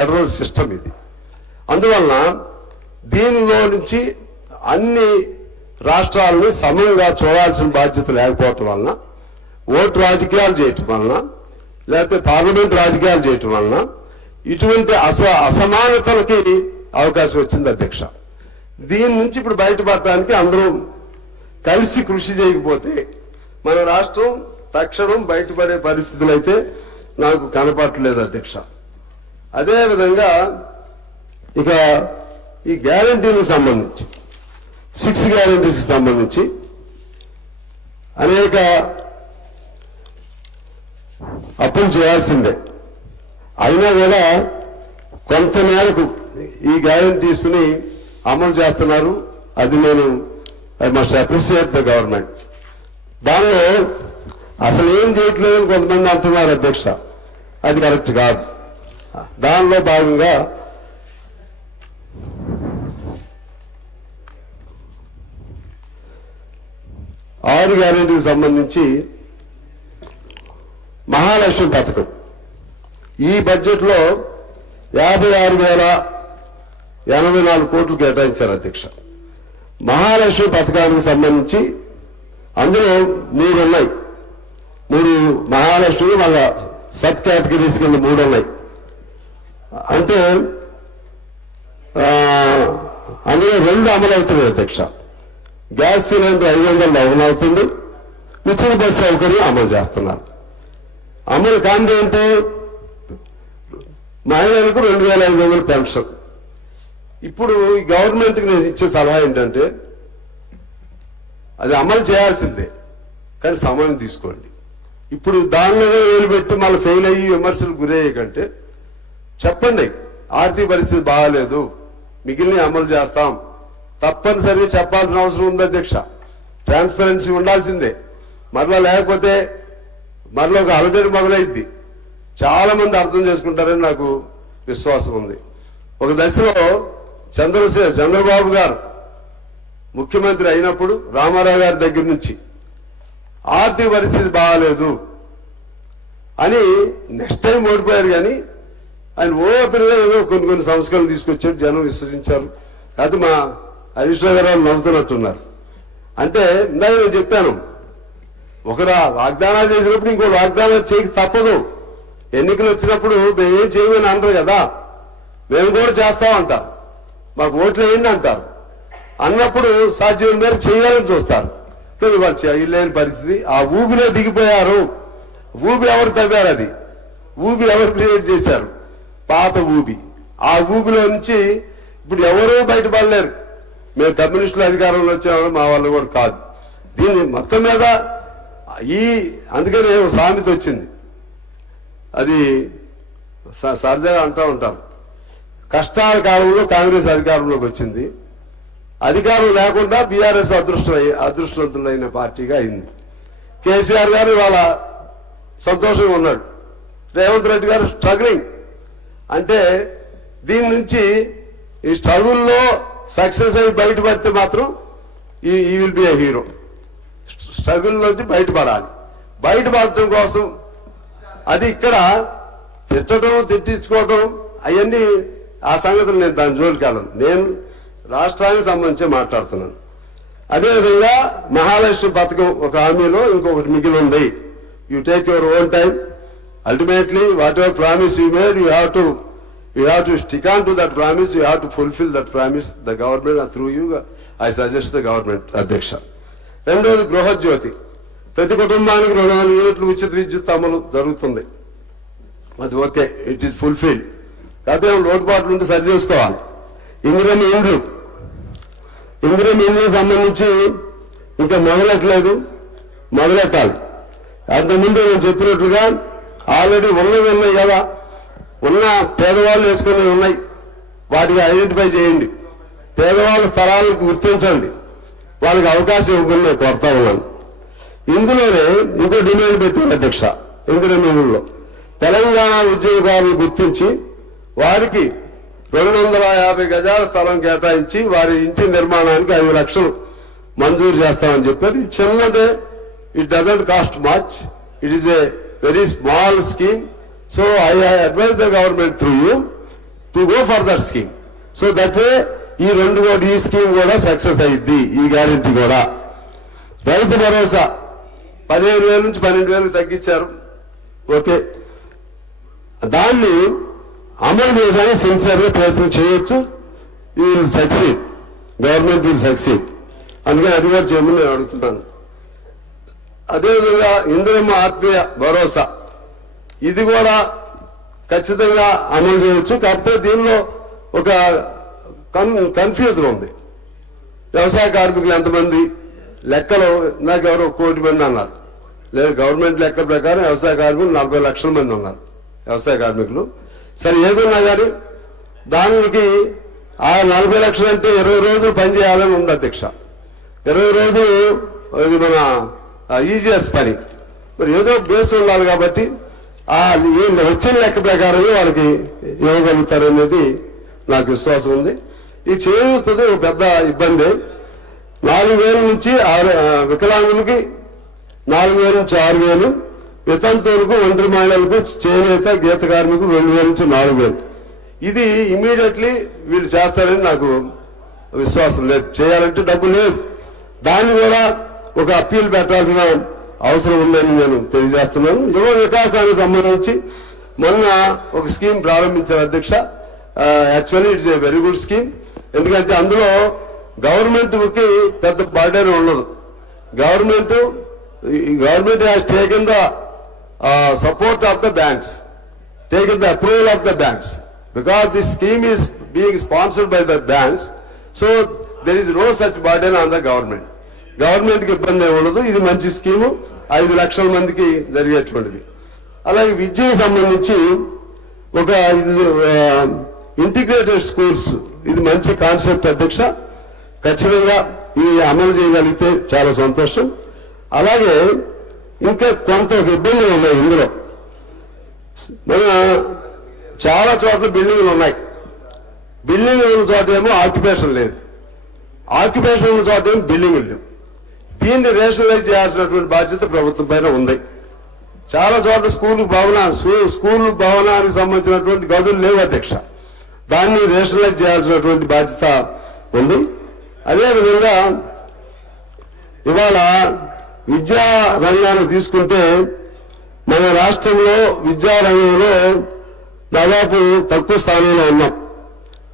Federal system ఇది. అందువలన దీనిలో నుంచి అన్ని రాష్ట్రాలను సమంగా చూడాల్సిన బాధ్యత లేకపోవటం వలన, ఓటు రాజకీయాలు చేయటం వలన, లేకపోతే పార్లమెంట్ రాజకీయాలు చేయటం వలన ఇటువంటి అసమానతలకి అవకాశం వచ్చింది అధ్యక్ష. దీని నుంచి ఇప్పుడు బయటపడటానికి అందరూ కలిసి కృషి చేయకపోతే మన రాష్ట్రం తక్షణం బయటపడే పరిస్థితులు అయితే నాకు కనపడలేదు అధ్యక్ష. అదేవిధంగా ఇక ఈ గ్యారంటీలకు సంబంధించి 6 గ్యారంటీస్కి సంబంధించి అనేక అప్పులు చేయాల్సిందే. అయినా కూడా కొంత మేరకు ఈ గ్యారంటీస్ని అమలు చేస్తున్నారు. అది నేను I must appreciate the government. దానిలో అసలు ఏం చేయట్లేదు కొంతమంది అంటున్నారు అధ్యక్ష. అది కరెక్ట్ కాదు. దానిలో భాగంగా ఆరు గ్యారెంటీకి సంబంధించి మహాలక్ష్మి పథకం ఈ బడ్జెట్లో 56,084 కోట్లు కేటాయించారు అధ్యక్ష. మహాలక్ష్మి పథకానికి సంబంధించి అందులో 3 ఉన్నాయి. 3 మహాలక్ష్మి మళ్ళా సబ్ కేటగిరీస్ కింద 3 ఉన్నాయి. అంటే అందులో 2 అమలు అవుతున్నాయి అధ్యక్ష. గ్యాస్ సిలిండర్ 500 అమలు అవుతుంది. ఉచిత బస్సు సౌకర్యం అమలు చేస్తున్నారు. అమలు కాంతి అంటే మహిళలకు 2,500 పెన్షన్. ఇప్పుడు ఈ గవర్నమెంట్కి నేను ఇచ్చే సలహా ఏంటంటే అది అమలు చేయాల్సిందే, కానీ సమయం తీసుకోండి. ఇప్పుడు దానిలో వేలు పెట్టి మళ్ళీ ఫెయిల్ అయ్యి విమర్శలు గురయ్యే కంటే చెప్పండి, ఆర్థిక పరిస్థితి బాగాలేదు, మిగిలిన అమలు చేస్తాం. తప్పనిసరిగా చెప్పాల్సిన అవసరం ఉంది అధ్యక్ష. ట్రాన్స్పరెన్సీ ఉండాల్సిందే. మరలా లేకపోతే మరలా ఒక అలజడి మొదలైద్ది. చాలా మంది అర్థం చేసుకుంటారని నాకు విశ్వాసం ఉంది. ఒక దశలో చంద్రబాబు గారు ముఖ్యమంత్రి అయినప్పుడు రామారావు గారి దగ్గర నుంచి ఆర్థిక పరిస్థితి బాగాలేదు అని నెక్స్ట్ టైం ఓడిపోయారు. కానీ ఆయన ఓపెన్గా ఏదో కొన్ని సంస్కరణలు తీసుకొచ్చాడు, జనం విశ్వసించారు. అది మా హరీష్ రావు గారు నవ్వుతున్నట్టున్నారు. అంటే ఇందాక నేను చెప్పాను, ఒకరు వాగ్దానాలు చేసినప్పుడు ఇంకో వాగ్దానాలు చేయక తప్పదు. ఎన్నికలు వచ్చినప్పుడు మేము ఏం చేయమని అంటారు కదా, మేము కూడా చేస్తామంటారు, మాకు ఓట్లు వేయండి అంటారు. అన్నప్పుడు సాధ్యం మేరకు చేయాలని చూస్తారు. కానీ వాళ్ళు చేయలేని పరిస్థితి. ఆ ఊబిలో దిగిపోయారు. ఊబి ఎవరు తవ్వారు? అది ఊబి ఎవరు క్రియేట్ చేశారు? పాత ఊబి. ఆ ఊబిలో నుంచి ఇప్పుడు ఎవరూ బయటపడలేరు. మేము కమ్యూనిస్టుల అధికారంలో వచ్చిన మా వాళ్ళు కూడా కాదు. దీన్ని మొత్తం మీద అందుకనే సామెత వచ్చింది, అది సహజంగా అంటూ ఉంటాం, కష్టాల కాలంలో కాంగ్రెస్ అధికారంలోకి వచ్చింది, అధికారం లేకుండా బీఆర్ఎస్ అదృష్టవంతులైన పార్టీగా అయింది. కేసీఆర్ గారు ఇవాళ సంతోషంగా ఉన్నాడు, రేవంత్ రెడ్డి గారు స్ట్రగ్లింగ్. అంటే దీని నుంచి ఈ స్ట్రగుల్లో సక్సెస్ అయి బయటపడితే మాత్రం ఈ will be A hero. Struggle నుంచి బయటపడాలి. బయటపడటం కోసం అది ఇక్కడ తిట్టడం, తిట్టించుకోవడం అవన్నీ ఆ సంగతులు నేను దాని జోలికి వెళ్ళను. నేను రాష్ట్రానికి సంబంధించి మాట్లాడుతున్నాను. అదేవిధంగా మహాలక్ష్మి పథకం ఒక హామీలో ఇంకొకటి మిగిలి ఉంది. You take your own time. Ultimately what ever promise you made, you have to stick on to that promise. You have to fulfil that promise. The government through you I suggest the government అధ్యక్ష. రెండోది గృహజ్యోతి. ప్రతి కుటుంబానికి 200 యూనిట్లు ఉచిత విద్యుత్ అమలు జరుగుతుంది. అది ఓకే, ఇట్ ఈస్ ఫుల్ఫిల్. కాకపోతే లోటుపాట్లు ఉంటే సరి చేసుకోవాలి. ఇందిరమ్మ ఇండ్లకు సంబంధించి ఇంకా మొదలెట్టాలి. అంతకుముందు నేను చెప్పినట్లుగా ఆల్రెడీ ఉన్నాయి కదా, ఉన్న పేదవాళ్ళు వేసుకుని ఉన్నాయి, వాటికి ఐడెంటిఫై చేయండి. పేదవాళ్ళ స్థలాలను గుర్తించండి, వాళ్ళకి అవకాశం ఇవ్వకుండా కొడతా ఉన్నాను. ఇందులోనే ఇంకో డిమాండ్ పెట్టారు అధ్యక్ష. ఇందిరమ్మ తెలంగాణ ఉద్యోగాలను గుర్తించి వారికి 250 గజాల స్థలం కేటాయించి వారి ఇంటి నిర్మాణానికి 5 లక్షలు మంజూరు చేస్తామని చెప్పేది. చిన్నదే, it doesn't cost much, it is a very small scheme. So I advise the government through you to go for that scheme. So that way ఈ స్కీమ్ కూడా సక్సెస్ అయ్యిద్ది, ఈ గ్యారెంటీ కూడా. రైతు భరోసా 15,000 నుంచి 12,000 తగ్గించారు. ఓకే, దాన్ని అమలు చేయడానికి సిన్సియర్గా ప్రయత్నం చేయొచ్చు. You will succeed, government will succeed. అందుకని అది కూడా చేయమని నేను అడుగుతున్నాను. అదేవిధంగా ఇందిరమ్మ ఆత్మీయ భరోసా, ఇది కూడా ఖచ్చితంగా అమలు చేయవచ్చు. కాకపోతే దీనిలో ఒక కన్ఫ్యూజన్ ఉంది. వ్యవసాయ కార్మికులు ఎంతమంది, లెక్కలు నాకు ఎవరో 1 కోటి మంది అన్నారు. లేదు, గవర్నమెంట్ లెక్కల ప్రకారం వ్యవసాయ కార్మికులు 40 లక్షల మంది ఉన్నారు వ్యవసాయ కార్మికులు. సరే, ఏదన్నా కానీ దానికి ఆ 40 లక్షలు అంటే 20 రోజులు పనిచేయాలని ఉంది అధ్యక్ష. 20 రోజులు ఇది మన ఈజీఎస్ పని. మరి ఏదో బేస్ ఉండాలి కాబట్టి ఆ వచ్చిన లెక్క ప్రకారమే వాళ్ళకి ఇవ్వగలుగుతారనేది నాకు విశ్వాసం ఉంది. ఈ చేయూతది ఒక పెద్ద ఇబ్బంది. 4,000 నుంచి 6 వికలాంగులకి 4,000 నుంచి 6,000, వితంతువులకు, ఒంటరి మహిళలకు, చేనేత, గీత కార్మికులు 2,000 నుంచి 4,000. ఇది ఇమీడియట్లీ వీళ్ళు చేస్తారని నాకు విశ్వాసం లేదు. చేయాలంటే డబ్బు లేదు. దాన్ని కూడా ఒక అప్పీల్ పెట్టాల్సిన అవసరం ఉందని నేను తెలియజేస్తున్నాను. యువ వికాసానికి సంబంధించి మొన్న ఒక స్కీమ్ ప్రారంభించారు అధ్యక్ష. Actually it's a very good scheme. ఎందుకంటే అందులో గవర్నమెంట్కి పెద్ద బర్డెన్ ఉండదు. Government has taken the support of the banks, taken the approval of the banks, because this scheme is being sponsored by the banks, so there is no such burden on the government. Government కి ఇబ్బంది ఉండదు. ఇది మంచి scheme, 5 లక్షల మందికి జరిగేటువంటిది. అలాగే విద్యకు సంబంధించి ఒక ఇంటిగ్రేటెడ్ స్కూల్స్, ఇది మంచి కాన్సెప్ట్ అధ్యక్ష. ఖచ్చితంగా ఇది అమలు చేయగలిగితే చాలా సంతోషం. అలాగే ఇంకా కొంత ఇబ్బందులు ఉన్నాయి ఇందులో. మన చాలా చోట్ల బిల్డింగ్లు ఉన్నాయి. బిల్డింగ్ ఉన్న చోట ఏమో ఆక్యుపేషన్ లేదు, ఆక్యుపేషన్ ఉన్న చోట ఏమో బిల్డింగ్లు లేవు. దీన్ని రేషనలైజ్ చేయాల్సినటువంటి బాధ్యత ప్రభుత్వం పైన ఉంది. చాలా చోట్ల స్కూల్ భవనానికి సంబంధించినటువంటి గదులు లేవు అధ్యక్ష. దాన్ని రేషనలైజ్ చేయాల్సినటువంటి బాధ్యత ఉంది. అదేవిధంగా ఇవాళ విద్యా రంగాన్ని తీసుకుంటే మన రాష్ట్రంలో విద్యా రంగంలో దాదాపు తక్కువ స్థానంలో ఉన్నాం.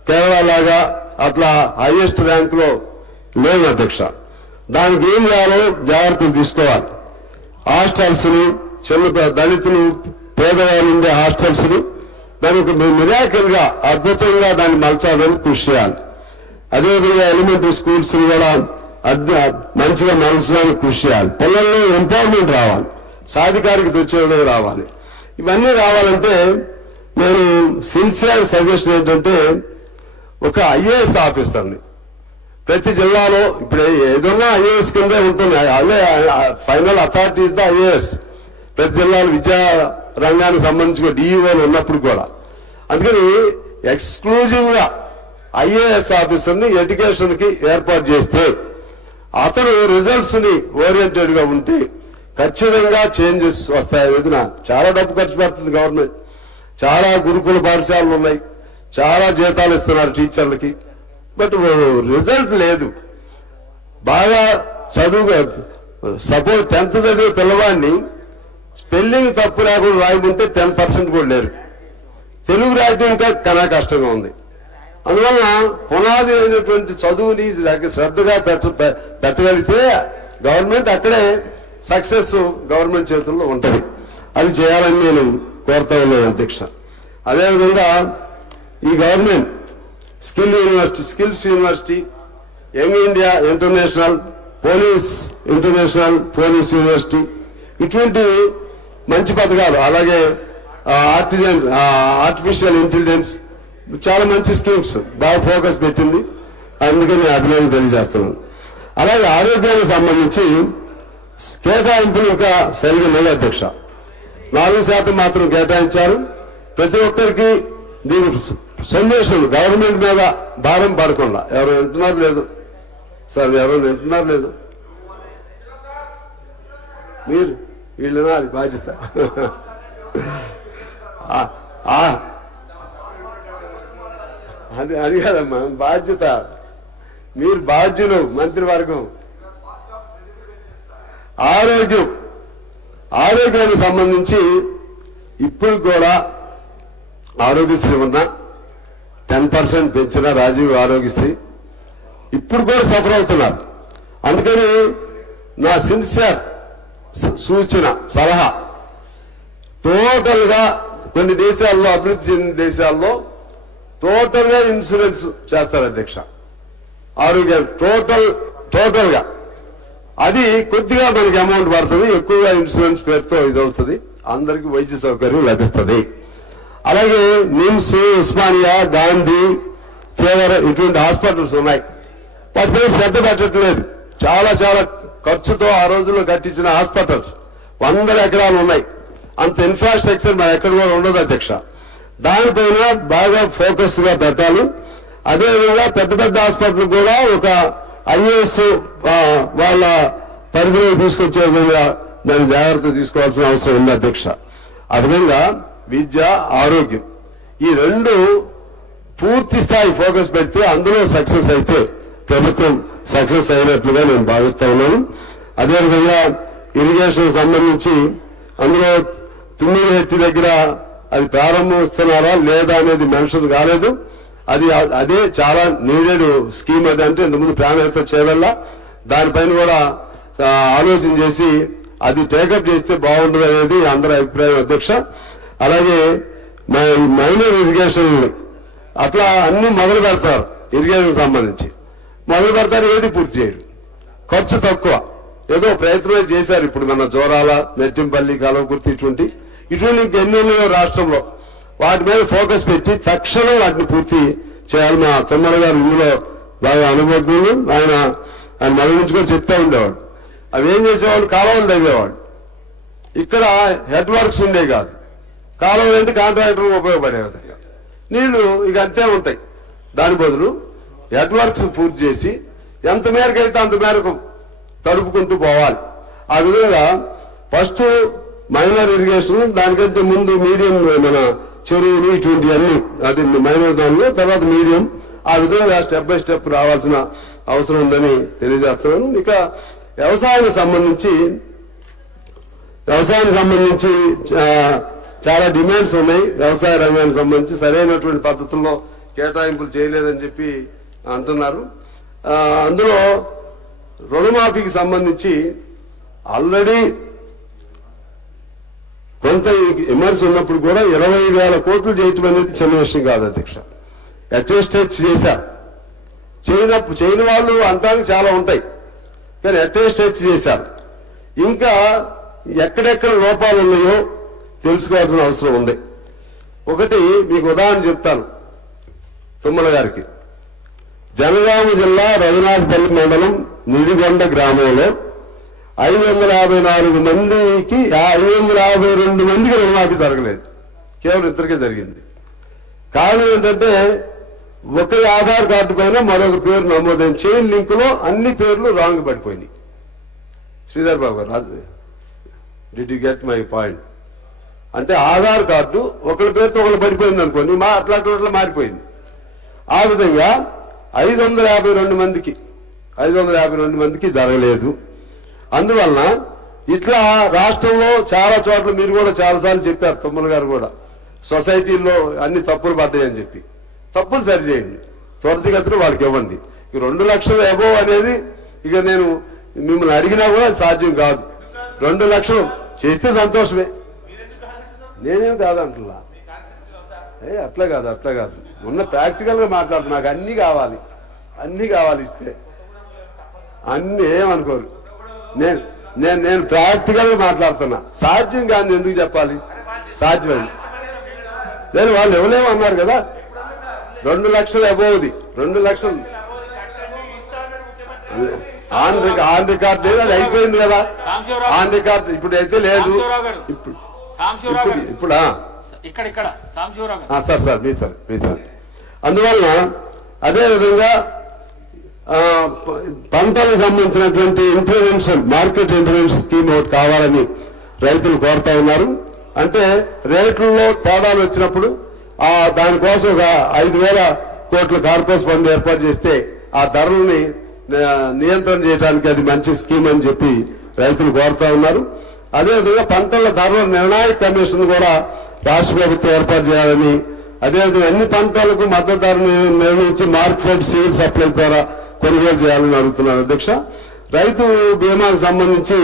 కేరళ లాగా అట్లా హైయెస్ట్ ర్యాంకులో లేదు అధ్యక్ష. దానికి ఏం చేయాలో జాగ్రత్తలు తీసుకోవాలి. హాస్టల్స్ని, చిన్న దళితులు, పేదవాళ్ళు ఉండే హాస్టల్స్ని దానికి మిరాకిల్ గా అద్భుతంగా దాన్ని మలచాలని కృషి చేయాలి. అదేవిధంగా ఎలిమెంటరీ స్కూల్స్ కూడా మంచిగా మలచడానికి కృషి చేయాలి. పిల్లల్లో ఎంపవర్మెంట్ రావాలి, సాధికారికత వచ్చే రావాలి. ఇవన్నీ రావాలంటే నేను సిన్సియర్ సజెషన్ ఏంటంటే ఒక ఐఏఎస్ ఆఫీసర్ని ప్రతి జిల్లాలో, ఇప్పుడు ఏదన్నా ఐఏఎస్ కిందే ఉంటుంది, అదే final authority is the IAS. ప్రతి జిల్లాలో విద్యా రంగానికి సంబంధించి డిఈఓలు ఉన్నప్పుడు కూడా. అందుకని ఎక్స్క్లూజివ్ గా ఐఏఎస్ ఆఫీసర్ని ఎడ్యుకేషన్ కి ఏర్పాటు చేస్తే అతను రిజల్ట్స్ ని ఓరియంటెడ్ గా ఉంటే ఖచ్చితంగా చేంజెస్ వస్తాయనేది నాకు. చాలా డబ్బు ఖర్చు పెడుతుంది గవర్నమెంట్, చాలా గురుకుల పాఠశాలలు ఉన్నాయి, చాలా జీతాలు ఇస్తున్నారు టీచర్లకి, బట్ రిజల్ట్ లేదు. బాగా చదువు సపోజ్ 10th చదివే పిల్లవాడిని స్పెల్లింగ్ తప్పు లేకుండా రాయకుంటే 10% కూడా లేరు. తెలుగు రాయటం ఇంకా కన్నా కష్టంగా ఉంది. అందువల్ల పునాది అయినటువంటి చదువుని శ్రద్ధగా పెట్టగలిగితే గవర్నమెంట్ అక్కడే సక్సెస్ గవర్నమెంట్ చేతుల్లో ఉంటుంది. అది చేయాలని నేను కోరుతా ఉన్నాను అధ్యక్ష. అదేవిధంగా ఈ government skills university, young India international police university, ఇటువంటి మంచి పథకాలు, అలాగే ఆర్టిఫిషియల్ ఇంటెలిజెన్స్, చాలా మంచి స్కీమ్స్ బాగా ఫోకస్ పెట్టింది. అందుకని అభినందన తెలియజేస్తున్నాను. అలాగే ఆరోగ్యానికి సంబంధించి కేటాయింపులు ఇంకా సరిగ్గా లేదు అధ్యక్ష. 4% మాత్రం కేటాయించారు. ప్రతి ఒక్కరికి దీని సొల్యూషన్ గవర్నమెంట్ మీద భారం పడకుండా. ఎవరు వింటున్నారు లేదు సార్, ఎవరు వింటున్నారు లేదు, మీరు వీళ్ళు వినాలి బాధ్యత. అది కాదమ్మా బాధ్యత, మీరు బాధ్యులు మంత్రివర్గం. ఆరోగ్యానికి సంబంధించి ఇప్పుడు కూడా ఆరోగ్యశ్రీ ఉన్న 10% పెంచిన రాజీవ్ ఆరోగ్యశ్రీ ఇప్పుడు కూడా సఫర్ అవుతున్నారు. అందుకని నా సిన్సియర్ సూచన సలహా, టోటల్ గా కొన్ని దేశాల్లో, అభివృద్ధి చెందిన దేశాల్లో టోటల్ గా ఇన్సూరెన్స్ చేస్తారు అధ్యక్ష. ఆరోగ్యం టోటల్ గా అది కొద్దిగా మనకి అమౌంట్ పడుతుంది, ఎక్కువగా ఇన్సూరెన్స్ పేరుతో ఇదవుతుంది, అందరికి వైద్య సౌకర్యం లభిస్తుంది. అలాగే నిమ్స్, ఉస్మానియా, గాంధీ, ఫేవర్ ఇటువంటి హాస్పిటల్స్ ఉన్నాయి. వాటి మీద శ్రద్ధ పెట్టట్లేదు. చాలా ఖర్చుతో ఆ రోజుల్లో కట్టించిన హాస్పిటల్స్ 100 ఎకరాలు ఉన్నాయి. అంత ఇన్ఫ్రాస్ట్రక్చర్ మన ఎక్కడ కూడా ఉండదు అధ్యక్ష. దానిపైన బాగా ఫోకస్ గా పెట్టాలి. అదేవిధంగా పెద్ద హాస్పిటల్ కూడా ఒక ఐఏఎస్ వాళ్ళ పరిధిలో తీసుకొచ్చే విధంగా దాన్ని జాగ్రత్త తీసుకోవాల్సిన అవసరం ఉంది అధ్యక్ష. ఆ విధంగా విద్య, ఆరోగ్యం ఈ రెండు పూర్తి స్థాయి ఫోకస్ పెడితే అందులో సక్సెస్ అయితే ప్రభుత్వం సక్సెస్ అయినట్లుగా నేను భావిస్తా ఉన్నాను. అదేవిధంగా ఇరిగేషన్ సంబంధించి అందులో తుమ్మిడిహెట్టి దగ్గర అది ప్రారంభిస్తున్నారా లేదా అనేది మెన్షన్ కాలేదు. అదే చాలా నీడెడ్ స్కీమ్. అది అంటే ఇంతకుముందు ప్రాణహిత చేయవల్ల దానిపైన కూడా ఆలోచన చేసి అది టేకప్ చేస్తే బాగుంటుంది అనేది అందరి అభిప్రాయం అధ్యక్ష. అలాగే మైనర్ ఇరిగేషన్ అట్లా అన్ని మొదలు పెడతారు. ఇరిగేషన్ సంబంధించి మొదలు పెడతారు, ఏది పూర్తి చేయరు, ఖర్చు తక్కువ. ఏదో ప్రయత్నం చేశారు. ఇప్పుడు మన జోరాల, నెట్టింపల్లి, కలవకుర్తి ఇటువంటి ఇంకెన్నెన్నో రాష్ట్రంలో వాటి మీద ఫోకస్ పెట్టి తక్షణం వాటిని పూర్తి చేయాలి. మా తమ్ముడ గారు ఇందులో బాగా అనుభవజ్ఞులు. ఆయన మొదటి నుంచి కూడా చెప్తా ఉండేవాడు. అవి ఏం చేసేవాళ్ళు, కాలువలు తవ్వేవాడు. ఇక్కడ హెడ్ వర్క్స్ ఉండే కాదు, కాలువలు అంటే కాంట్రాక్టర్ ఉపయోగపడే విధంగా నీళ్లు ఇక అంతే ఉంటాయి. దాని బదులు హెడ్ వర్క్స్ పూర్తి చేసి ఎంత మేరకు అయితే అంత మేరకు తడుపుకుంటూ పోవాలి. ఆ విధంగా ఫస్ట్ మైనర్ ఇరిగేషన్, దానికంటే ముందు మీడియం, మన చెరువులు ఇటువంటి అన్ని, అది మైనర్ దానిలో, తర్వాత మీడియం. ఆ విధంగా స్టెప్ బై స్టెప్ రావాల్సిన అవసరం ఉందని తెలియజేస్తున్నాను. ఇక వ్యవసాయానికి సంబంధించి చాలా డిమాండ్స్ ఉన్నాయి. వ్యవసాయ రంగానికి సంబంధించి సరైనటువంటి పద్ధతుల్లో కేటాయింపులు చేయలేదని చెప్పి అంటున్నారు. అందులో రుణమాఫీకి సంబంధించి ఆల్రెడీ కొంత ఎమర్జెన్సీ ఉన్నప్పుడు కూడా 20,000 కోట్లు చేయటం అనేది చిన్న విషయం కాదు అధ్యక్ష. అటెస్టేట్ చేశారు. చేయని వాళ్ళు అంటానికి చాలా ఉంటాయి, కానీ అటెస్టేట్ చేశారు. ఇంకా ఎక్కడెక్కడ లోపాలు ఉన్నాయో తెలుసుకోవాల్సిన అవసరం ఉంది. ఒకటి మీకు ఉదాహరణ చెప్తాను. తుమ్మల గారికి జనగామ జిల్లా రఘునాథపల్లి మండలం నిడిగొండ గ్రామంలో 554 మందికి 552 మందికి రుణమాఫీ జరగలేదు. కేవలం ఇద్దరికే జరిగింది. కారణం ఏంటంటే ఒకరి ఆధార్ కార్డు పైన మరొక పేరు నమోదైన చైన్ లింక్ లో అన్ని పేర్లు రాంగ్ పడిపోయినాయి. శ్రీధర్ బాబు గారు, did you get my point? అంటే ఆధార్ కార్డు ఒకరి పేరుతో ఒకరు పడిపోయింది అనుకోండి, అట్లా మారిపోయింది. ఆ విధంగా 552 మందికి జరగలేదు. అందువలన ఇట్లా రాష్ట్రంలో చాలా చోట్ల మీరు కూడా చాలాసార్లు చెప్పారు, తుమ్మల గారు కూడా, సొసైటీల్లో అన్ని తప్పులు పడ్డాయని చెప్పి. తప్పులు సరిచేయండి, త్వరితగతిలో వాళ్ళకి ఇవ్వండి. ఈ 2 లక్షలు అబోవ్ అనేది ఇక నేను మిమ్మల్ని అడిగినా కూడా సాధ్యం కాదు. 2 లక్షలు చేస్తే సంతోషమే, నేనేం కాదంటున్నా. అట్లా కాదు ఉన్న ప్రాక్టికల్ గా మాట్లాడుతున్నా. నాకు అన్ని కావాలి ఇస్తే అన్ని ఏమనుకోరు. నేను ప్రాక్టికల్ గా మాట్లాడుతున్నా. సాధ్యం కాదు ఎందుకు చెప్పాలి? సాధ్యమైంది నేను వాళ్ళు ఎవరేమో అన్నారు కదా, 2 లక్షలు అబోవ్ది, 2 లక్షలు ఆన్ రికార్డ్ లేదు, అది అయిపోయింది కదా. ఆన్ రికార్డ్ ఇప్పుడు అయితే లేదు. ఇప్పుడు సార్ మీతో అందువలన అదేవిధంగా పంటలకు సంబంధించినటువంటి ఇంటర్వెన్షన్, మార్కెట్ ఇంటర్వెన్షన్ స్కీమ్ ఒకటి కావాలని రైతులు కోరుతా ఉన్నారు. అంటే రేట్లలో తేడాలు వచ్చినప్పుడు దానికోసం ఒక 5,000 కోట్ల కార్పస్ ఫండ్ ఏర్పాటు చేస్తే ఆ ధరల్ని నియంత్రణ చేయడానికి అది మంచి స్కీమ్ అని చెప్పి రైతులు కోరుతా ఉన్నారు. అదేవిధంగా పంటల ధరల నిర్ణాయక కమిషన్ కూడా రాష్ట్ర ప్రభుత్వం ఏర్పాటు చేయాలని, అదేవిధంగా అన్ని పంటలకు మద్దతు ధరను నిర్ణయించి మార్కెట్ సివిల్ సప్లై ద్వారా కొనుగోలు చేయాలని అడుగుతున్నారు అధ్యక్ష. రైతు బీమాకు సంబంధించి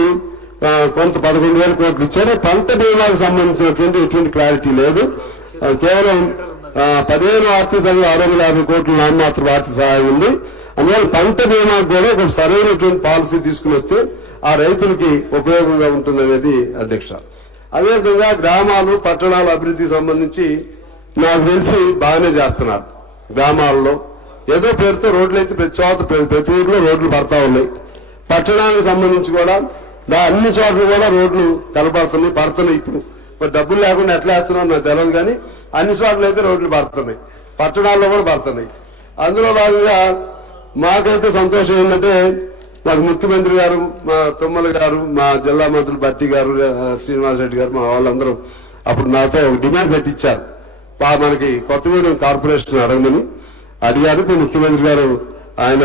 కొంత 11,000 కోట్లు ఇచ్చారు. పంట బీమాకు సంబంధించినటువంటి ఎటువంటి క్లారిటీ లేదు. కేవలం 15 ఆర్థిక సంఘం 650 కోట్లు నామమాత్ర ఆర్థిక సహాయం ఉంది. అందువల్ల పంట బీమాకు కూడా ఒక సరైనటువంటి పాలసీ తీసుకుని వస్తే ఆ రైతులకి ఉపయోగంగా ఉంటుందనేది అధ్యక్ష. అదేవిధంగా గ్రామాలు పట్టణాల అభివృద్ధికి సంబంధించి నాకు తెలిసి బాగానే చేస్తున్నారు. గ్రామాల్లో ఏదో పేరుతో రోడ్లు అయితే ప్రతి ఊర్లో రోడ్లు పడతా ఉన్నాయి. పట్టణానికి సంబంధించి కూడా అన్ని చోట్ల కూడా రోడ్లు పడుతున్నాయి. ఇప్పుడు మరి డబ్బులు లేకుండా ఎట్లా వేస్తున్నారో నాకు తెలియదు, కానీ అన్ని చోట్ల అయితే రోడ్లు పడుతున్నాయి, పట్టణాల్లో కూడా పడుతున్నాయి. అందులో భాగంగా మాకైతే సంతోషం ఏంటంటే మాకు ముఖ్యమంత్రి గారు, మా తుమ్మల గారు, మా జిల్లా మంత్రులు బట్టి గారు, శ్రీనివాసరెడ్డి గారు, మా వాళ్ళందరూ అప్పుడు నాతో డిమాండ్ పెట్టించారు, మనకి కొత్తగూడెం కార్పొరేషన్ అడగమని అడిగారు. ఇప్పుడు ముఖ్యమంత్రి గారు ఆయన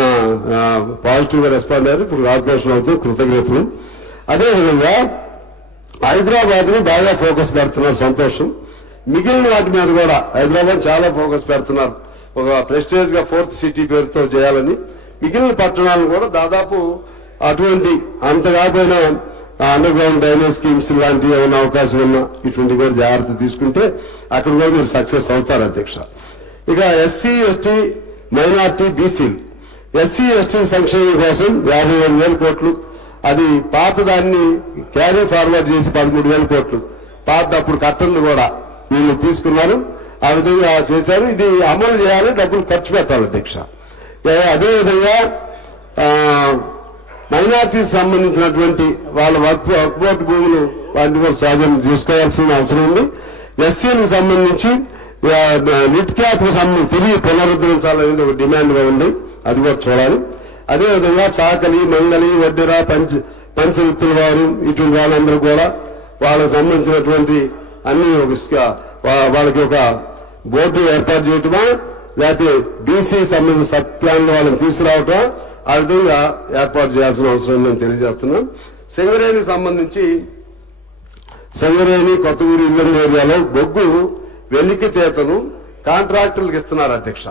పాజిటివ్ గా రెస్పాండ్ అయ్యారు. ఇప్పుడు కార్పొరేషన్ అవుతుంది, కృతజ్ఞతలు. అదేవిధంగా హైదరాబాద్ ని బాగా ఫోకస్ పెడుతున్నారు, సంతోషం. మిగిలిన వాటి మీద కూడా హైదరాబాద్ చాలా ఫోకస్ పెడుతున్నారు, ఒక ప్రెస్టేజ్ గా 4th సిటీ పేరుతో చేయాలని. మిగిలిన పట్టణాలను కూడా దాదాపు అటువంటి అంత కాకపోయినా అండర్ గ్రౌండ్ డ్రైనేజ్ స్కీమ్స్ లాంటివి ఏమైనా అవకాశం ఉన్నా ఇటువంటి కూడా జాగ్రత్త తీసుకుంటే అక్కడ కూడా మీరు సక్సెస్ అవుతారు అధ్యక్ష. ఇక ఎస్సీ ఎస్టీ మైనార్టీ బీసీలు, ఎస్సీ ఎస్టీ సంక్షేమం కోసం 51,000 కోట్లు, అది పాత దాన్ని క్యారీ ఫార్వర్డ్ చేసి 13,000 కోట్లు పాత అప్పుడు కట్టండి కూడా వీళ్ళు తీసుకున్నారు. ఆ విధంగా చేశారు. ఇది అమలు చేయాలి, డబ్బులు ఖర్చు పెట్టాలి అధ్యక్ష. అదేవిధంగా మైనార్టీకి సంబంధించినటువంటి వాళ్ళ వక్ఫ్ భూములు వాటిని కూడా స్వాధీనం చేసుకోవాల్సిన అవసరం ఉంది. ఎస్సీలకు సంబంధించి లిట్ క్యాప్ తిరిగి పునరుద్ధరించాలనేది ఒక డిమాండ్ గా ఉంది, అది కూడా చూడాలి. అదేవిధంగా చాకలి, మంగళి, వడ్డెర, పంచవృత్తుల వారు ఇటువంటి వాళ్ళందరూ కూడా వాళ్ళకి సంబంధించినటువంటి అన్ని వాళ్ళకి ఒక బోర్డు ఏర్పాటు చేయటమా, లేకపోతే బీసీ సంబంధించిన సబ్ ప్లాన్లు వాళ్ళని తీసుకురావటం, ఆ విధంగా ఏర్పాటు చేయాల్సిన అవసరం ఉందని తెలియజేస్తున్నాం. సింగరేణికి సంబంధించి సింగరేణి కొత్తగూరు ఇల్లెం ఏరియాలో బొగ్గు వెలికి తీతను కాంట్రాక్టర్లకు ఇస్తున్నారు అధ్యక్ష.